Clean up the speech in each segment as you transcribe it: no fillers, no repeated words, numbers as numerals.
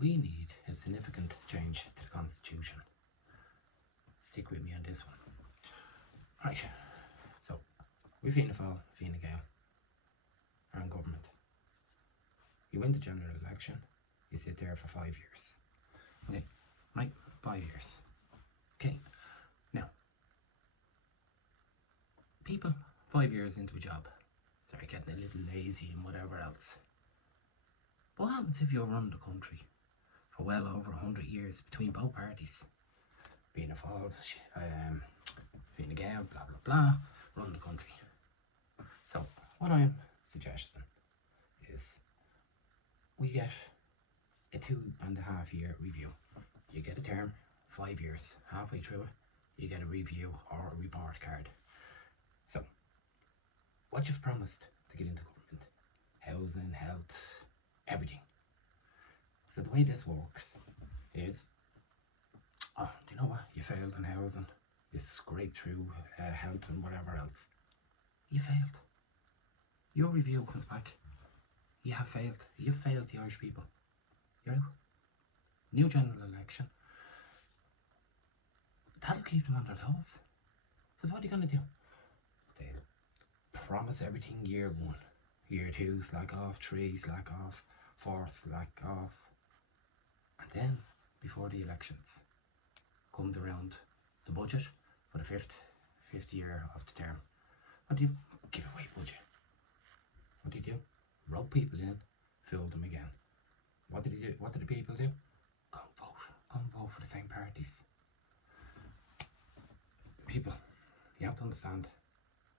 We need a significant change to the Constitution. Stick with me on this one. Right, so we Fianna Fáil, Fine Gael are in government. You win the general election, you sit there for 5 years. Okay, right, 5 years. Okay, now, people 5 years into a job start getting a little lazy and whatever else. What happens if you run the country for well over 100 years between both parties? Being involved, Fine Gael, blah blah blah, run the country. So what I'm suggesting is we get a 2.5 year review. You get a term, 5 years, halfway through it, you get a review or a report card. So, what you've promised to get into government, housing, health, everything. So the way this works is, do you know what? You failed in housing, you scraped through health and whatever else. You failed. Your review comes back. You have failed. You've failed the Irish people. You're out. New general election. That'll keep them on their toes. Because what are you going to do? They'll promise everything year 1. Year 2, slack off. 3, slack off. 4, slack off. And then, before the elections, comes around the budget for the fifth year of the term. What do you give away budget? What do you do? Rope people in, fill them again. What did he do? What did the people do? Go and vote. Go and vote for the same parties. People, you have to understand,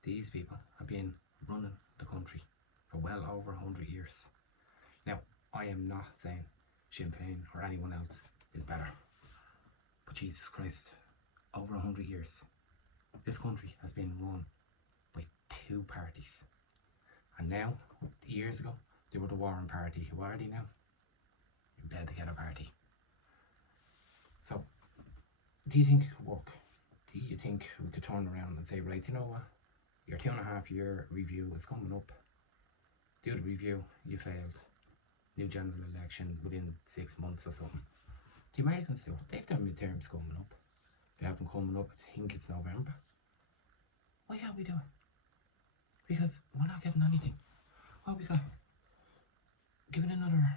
these people have been running the country for well over 100 years. Now, I am not saying Sinn Féin or anyone else is better. But Jesus Christ, over 100 years, this country has been run by 2 parties. And now, years ago, they were the Warren Party. Who are they now? In bed together party. So, do you think it could work? Do you think we could turn around and say, right, you know what? Your 2.5 year review is coming up. Do the review, you failed. New general election within 6 months or something. The Americans do it. They have their midterms coming up. They have them coming up, I think it's November. Why can't we do it? Because we're not getting anything. What we got? Give it another,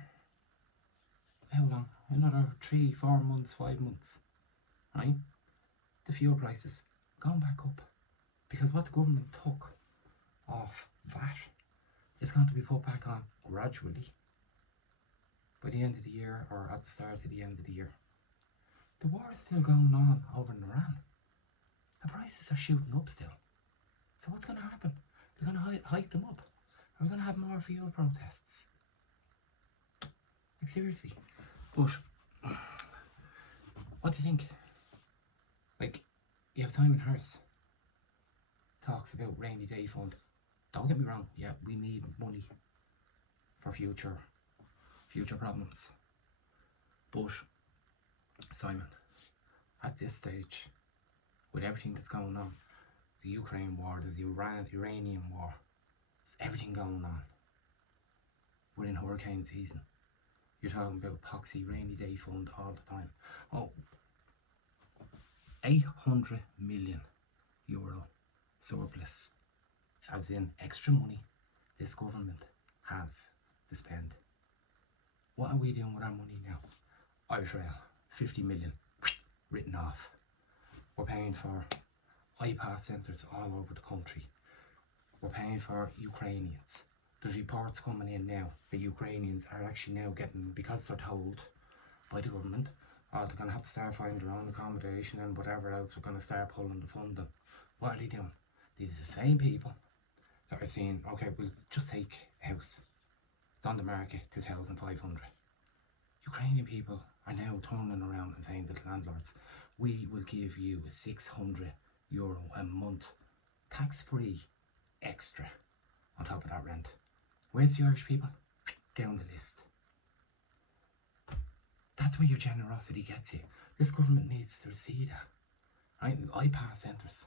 how long? Another 3, 4 months, 5 months. Right? The fuel prices going back up. Because what the government took off VAT is going to be put back on gradually by the end of the year or at the start of the end of the year. The war is still going on over in Iran. The prices are shooting up still. So what's going to happen? They're going to hike them up. Are we going to have more fuel protests? Like seriously. But what do you think? Like, you have Simon Harris talks about rainy day fund. Don't get me wrong, yeah, we need money for future problems. But Simon, at this stage, with everything that's going on, the Ukraine war, there's the Iranian war, there's everything going on. We're in hurricane season. You're talking about poxy rainy day fund all the time. Oh, 800 million euro surplus, as in extra money this government has to spend. What are we doing with our money now? Irish Rail, 50 million written off. We're paying for iPass centres all over the country. We're paying for Ukrainians. There's reports coming in now that Ukrainians are actually now getting, because they're told by the government, they're going to have to start finding their own accommodation and whatever else, we're going to start pulling the funding. What are they doing? These are the same people that are saying, okay, we'll just take a house. It's on the market, 2,500. Ukrainian people are now turning around and saying to the landlords, we will give you €600 a month, tax-free, extra, on top of that rent. Where's the Irish people? Down the list. That's where your generosity gets you. This government needs to see that. Right? iPass centres.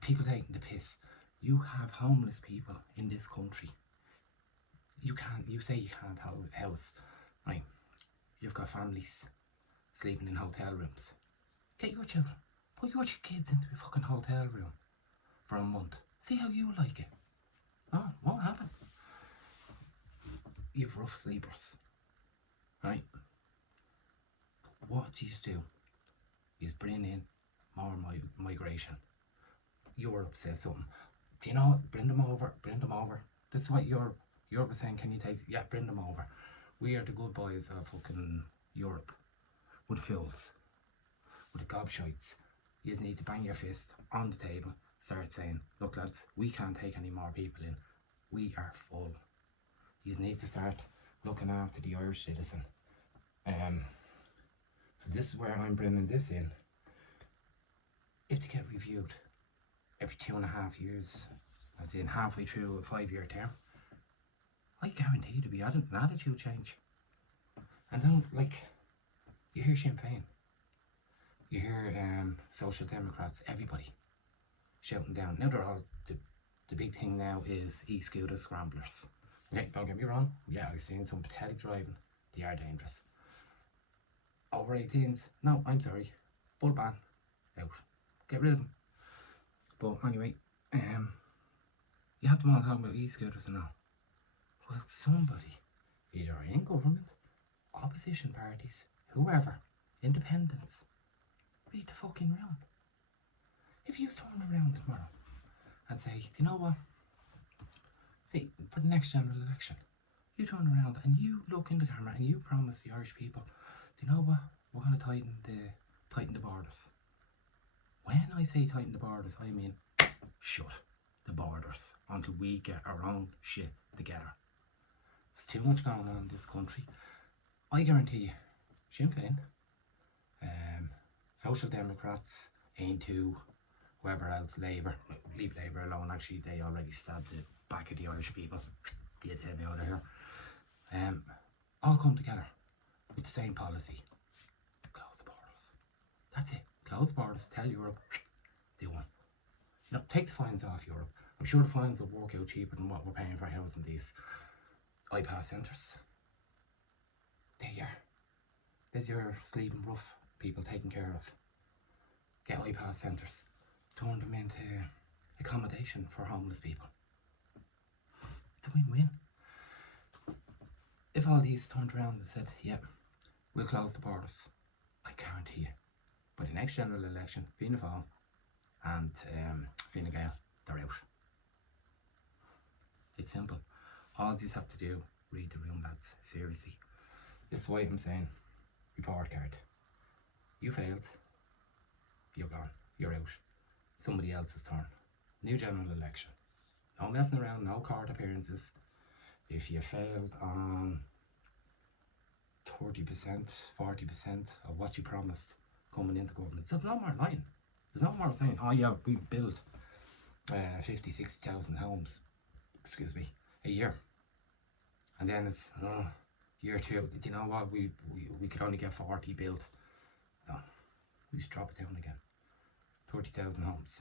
People taking the piss. You have homeless people in this country. You say you can't have a house. Right? You've got families sleeping in hotel rooms. Get your children, put your kids into a fucking hotel room for a month. See how you like it. No, won't happen. You've rough sleepers, right? What do you do? You bring in more migration. Europe says something. Do you know what? Bring them over. Bring them over. This is what Europe is saying. Can you take? Yeah, bring them over. We are the good boys of fucking Europe. With fools. With the gobshites. You just need to bang your fist on the table. Start saying, look lads, we can't take any more people in. We are full. You need to start looking after the Irish citizen. So this is where I'm bringing this in. If they get reviewed every 2.5 years, as in halfway through a 5-year term, I guarantee you to be an attitude change. And don't, like, you hear Sinn Féin, you hear Social Democrats, everybody shouting down. Now they're all, the big thing now is e-scooters, scramblers. Okay, don't get me wrong, yeah, I've seen some pathetic driving, they are dangerous. Over 18s, no, I'm sorry, full ban, out, get rid of them. But anyway, you have them all talking about e-scooters and all. Well, somebody, either in government, opposition parties, whoever, independents, read the fucking room. If you turn around tomorrow and say, do you know what? See, for the next general election, you turn around and you look in the camera and you promise the Irish people, do you know what? We're going to tighten the borders. When I say tighten the borders, I mean shut the borders until we get our own shit together. There's too much going on in this country. I guarantee you, Sinn Féin, Social Democrats, Aontú, whoever else, Labour, leave Labour alone, actually they already stabbed the back of the Irish people, get me out of here, all come together with the same policy. Close the borders. That's it. Close the borders, tell Europe, do one. You know, take the fines off Europe. I'm sure the fines will work out cheaper than what we're paying for housing these iPass centres. There you are. There's your sleeping rough people taken care of. Get iPass centres. Turn them into accommodation for homeless people. It's a win-win. If all these turned around and said, yeah, we'll close the borders, I guarantee you, by the next general election, Fianna Fáil and Fine Gael, they're out. It's simple. All you have to do, read the room, lads. Seriously. This is why I'm saying, report card. You failed. You're gone. You're out. Somebody else's turn. New general election. No messing around, no court appearances. If you failed on 30%, 40% of what you promised coming into government, so there's no more lying. There's no more saying, oh yeah, we built 50, 60,000 homes, excuse me, a year. And then it's, year 2, do you know what, we could only get 40 built. No, we just drop it down again. 30,000 homes.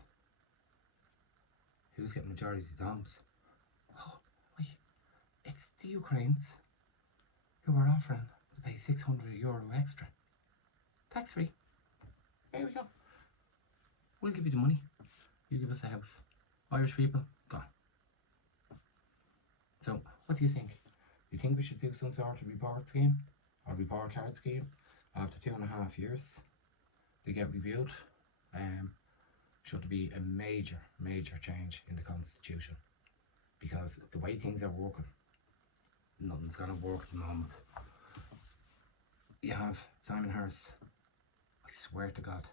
Who's getting majority of the homes? Oh, wait, it's the Ukrainians who are offering to pay €600 extra. Tax free. There we go. We'll give you the money. You give us a house. Irish people, gone. So, what do you think? Do you think we should do some sort of report scheme or report card scheme after 2.5 years? They get reviewed. Should there be a major change in the constitution? Because the way things are working, nothing's gonna work at the moment. You have Simon Harris. I swear to God.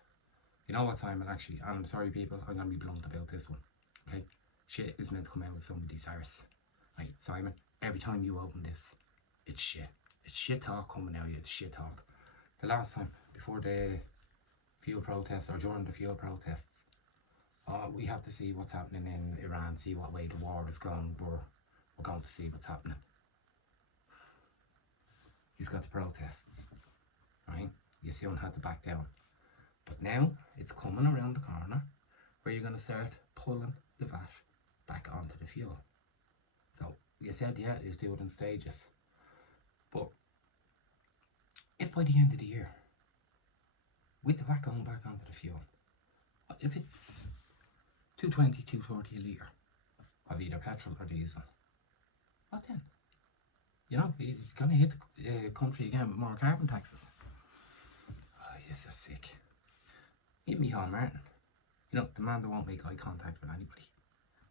You know what, Simon, actually, and I'm sorry people, I'm gonna be blunt about this one. Okay? Shit is meant to come out of somebody's arse. Right, Simon, every time you open this, it's shit. It's shit talk coming out of you, it's shit talk. The last time, before the fuel protests, or during the fuel protests, we have to see what's happening in Iran, see what way the war is going. We're going to see what's happening. He's got the protests, right? You soon had to back down. But now, it's coming around the corner where you're going to start pulling the VAT back onto the fuel. So, you said, yeah, you do it in stages. But if by the end of the year, with the VAT going back onto the fuel, if it's 220, 230 a litre of either petrol or diesel, what then? You know, you're going to hit the country again with more carbon taxes. Oh, yes, they're sick. Meet Micheál Martin. You know, the man that won't make eye contact with anybody.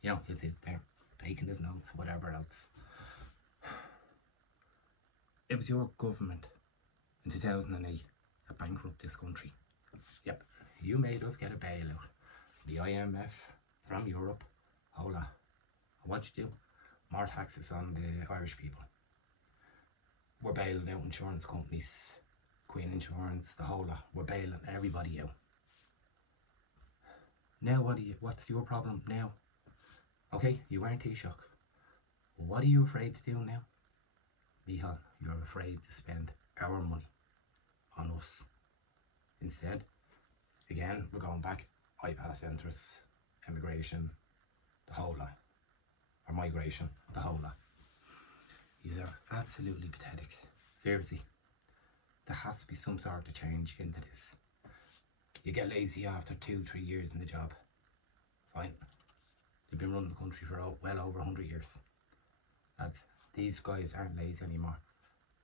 You know, he'll sit there, taking his notes, whatever else. It was your government in 2008 that bankrupted this country. Yep, you made us get a bailout. The IMF from Europe, hola. What you do? More taxes on the Irish people. We're bailing out insurance companies, Queen Insurance, the whole lot. We're bailing everybody out. Now what's your problem now? Okay, you weren't Taoiseach. What are you afraid to do now? Micheál, you're afraid to spend our money on us. Instead, again, we're going back, IPAS centres, immigration, the whole lot. Or migration, the whole lot. These are absolutely pathetic. Seriously. There has to be some sort of change into this. You get lazy after 2-3 years in the job. Fine. They've been running the country for well over 100 years. Lads, these guys aren't lazy anymore.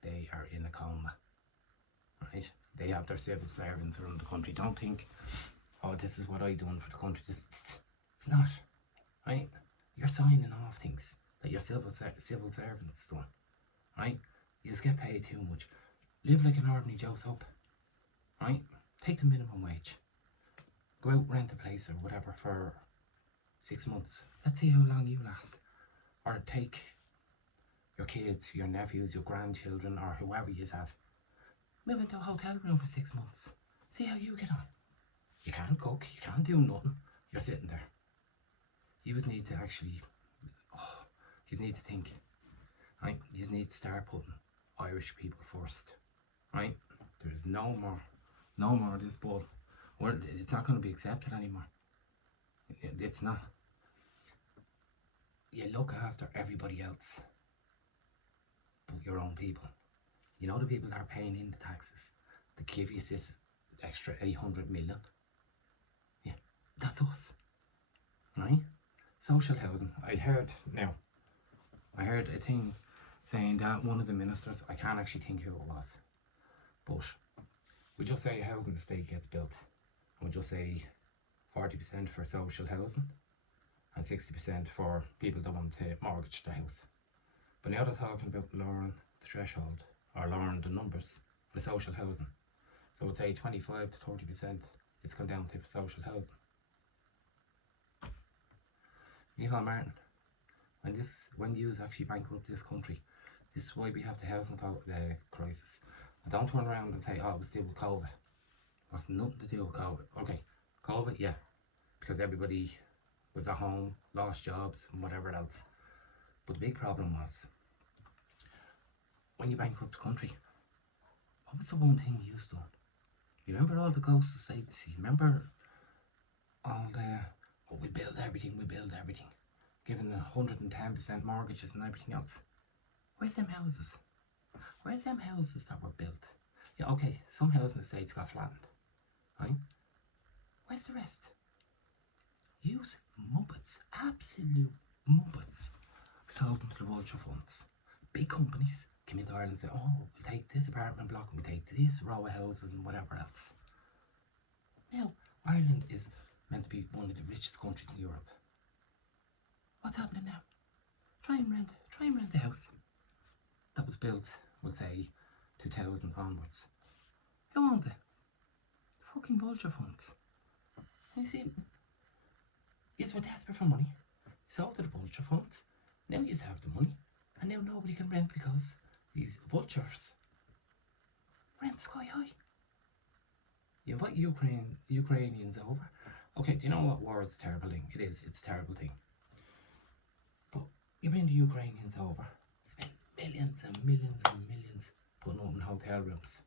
They are in a coma. Right? They have their civil servants around the country. Don't think, oh, this is what I done for the country. It's not. Right? You're signing off things that your civil servants done. Right? You just get paid too much. Live like an ordinary Joe Soap. Right? Take the minimum wage. Go out, rent a place or whatever for 6 months. Let's see how long you last. Or take your kids, your nephews, your grandchildren, or whoever you have. Move into a hotel room for 6 months. See how you get on. You can't cook, you can't do nothing. You're sitting there. You just need to actually, you need to think. Right? You need to start putting Irish people first. Right? There's no more of this bull. It's not going to be accepted anymore. It's not. You look after everybody else but your own people. You know the people that are paying in the taxes to give you this extra 800 million? Yeah, that's us. Right? Social housing. I heard a thing saying that one of the ministers, I can't actually think who it was, but we just say a housing estate gets built, and we just say 40% for social housing and 60% for people that want to mortgage the house. But now they're talking about lowering the threshold, or lowering the numbers for social housing. So we'd say 25 to 30% it's gone down to for social housing. Micheál Martin, when you actually bankrupt this country, this is why we have the housing crisis. And don't turn around and say, oh, it was to do with COVID. It has nothing to do with COVID. Okay, COVID, yeah, because everybody was at home, lost jobs and whatever else. But the big problem was, when you bankrupt the country, what was the one thing you used to do? You remember all the ghost estates? You remember all the, oh, we build everything, giving 110% mortgages and everything else. Where's them houses? Where's them houses that were built? Yeah, okay, some housing estates got flattened, right? Where's the rest? Use muppets, absolute muppets, sold them to the vulture funds. Big companies come into Ireland and say, oh, we'll take this apartment block and we'll take this row of houses and whatever else. Now, Ireland is meant to be one of the richest countries in Europe. What's happening now? Try and rent a house that was built, we'll say, 2000 onwards. Who owned it? Fucking vulture funds. You see, yes, we're desperate for money. Sold to the vulture funds. Now you have the money, and now nobody can rent because these vultures rent sky high. You invite Ukrainians over. Okay, do you know what? War is a terrible thing. It's a terrible thing. But you bring the Ukrainians over, spend millions and millions and millions putting up in hotel rooms.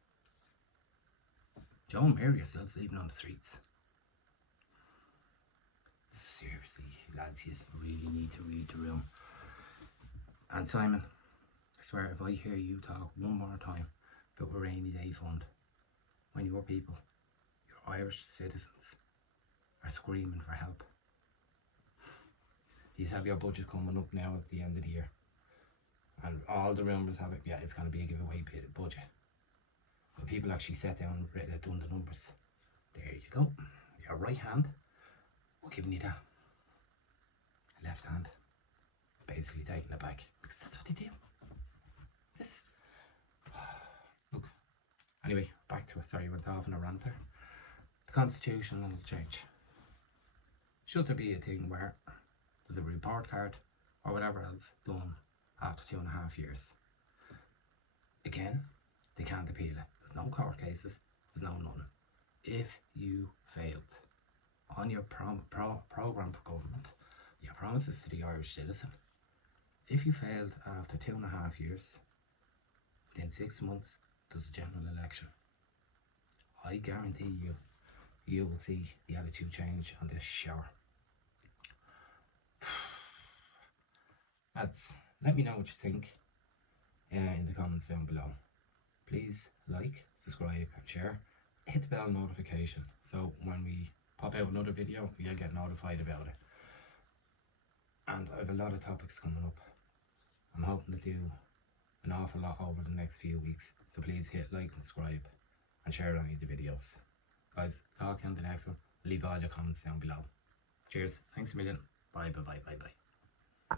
Joe and Mary are still sleeping on the streets. Seriously, lads, you really need to read the room. And Simon, I swear, if I hear you talk one more time about a rainy day fund when your people, your Irish citizens, are screaming for help. You have your budget coming up now at the end of the year, and all the rumours have it, yeah, it's going to be a giveaway budget. But people actually sat down and done the numbers. There you go. Your right hand, we're giving you that. Left hand, basically taking it back, because that's what they do. This. Look. Anyway, back to it. Sorry, I went off on a rant there. The constitutional change. Should there be a thing where there's a report card or whatever else done after 2.5 years? Again, they can't appeal it. There's no court cases. There's no none. If you failed on your programme for government, your promises to the Irish citizen, if you failed after 2.5 years, within 6 months to the general election, I guarantee you, you will see the attitude change on this shower. Lads, let me know what you think in the comments down below. Please like, subscribe and share. Hit the bell notification so when we pop out another video, you'll get notified about it. And I have a lot of topics coming up. I'm hoping to do an awful lot over the next few weeks, so please hit like and subscribe and share any of the videos. Guys, talk to you on the next one. Leave all your comments down below. Cheers, thanks a million. Bye bye bye bye bye.